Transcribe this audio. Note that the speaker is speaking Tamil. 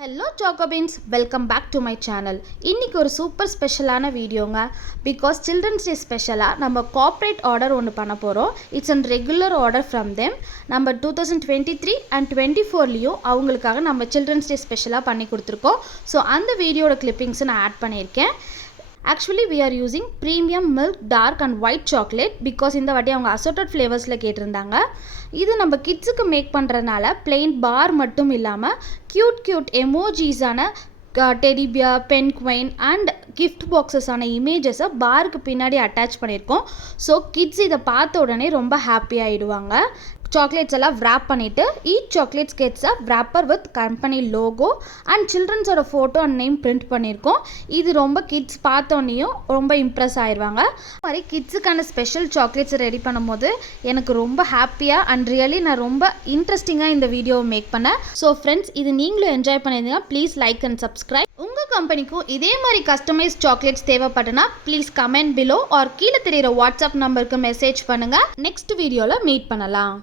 Hello Jacobins, welcome back to my channel. இன்றைக்கி ஒரு சூப்பர் ஸ்பெஷலான வீடியோங்க. பிகாஸ் சில்ட்ரன்ஸ் டே ஸ்பெஷலாக நம்ம கார்ப்பரேட் ஆர்டர் ஒன்று பண்ண போகிறோம். It's and regular order from them. நம்ம 2023 அண்ட் 24லேயும் அவங்களுக்காக நம்ம சில்ட்ரன்ஸ் டே ஸ்பெஷலாக பண்ணி கொடுத்துருக்கோம். ஸோ அந்த வீடியோட கிளிப்பிங்ஸை நான் ஆட் பண்ணியிருக்கேன். Actually we are using premium milk dark and white chocolate because இந்த வாட்டி அவங்க assorted ஃப்ளேவர்ஸில் கேட்டிருந்தாங்க. இது நம்ம கிட்ஸுக்கு மேக் பண்ணுறதுனால plain பார் மட்டும் இல்லாமல் க்யூட் எமோஜிஸான teddy bear, penguin and gift பாக்ஸஸான இமேஜஸை பாருக்கு பின்னாடி அட்டாச் பண்ணியிருக்கோம். ஸோ கிட்ஸ் இதை பார்த்த உடனே ரொம்ப ஹாப்பி ஆகிடுவாங்க. சாக்லேட்ஸ் எல்லாம் wrap பண்ணிவிட்டு each chocolates gets a wrapper with company logo and சில்ட்ரன்ஸோட ஃபோட்டோ அண்ட் நேம் பிரிண்ட் பண்ணியிருக்கோம். இது ரொம்ப கிட்ஸ் பார்த்தோன்னையும் ரொம்ப இம்ப்ரெஸ் ஆயிடுவாங்க. அது மாதிரி கிட்ஸுக்கான ஸ்பெஷல் சாக்லேட்ஸ் ரெடி பண்ணும்போது எனக்கு ரொம்ப ஹாப்பியாக அண்ட் ரியலி நான் ரொம்ப இன்ட்ரெஸ்டிங்காக இந்த வீடியோவை மேக் பண்ணேன். ஸோ ஃப்ரெண்ட்ஸ், இது நீங்களும் என்ஜாய் பண்ணியிருந்தீங்க. Please like and subscribe. உங்கள் கம்பெனிக்கும் இதே மாதிரி கஸ்டமைஸ் சாக்லேட்ஸ் தேவைப்பட்டுனா ப்ளீஸ் கமெண்ட் பிலோ ஆர் கீழே தெரியிற வாட்ஸ்அப் நம்பருக்கு மெசேஜ் பண்ணுங்கள். நெக்ஸ்ட் வீடியோவில் மீட் பண்ணலாம்.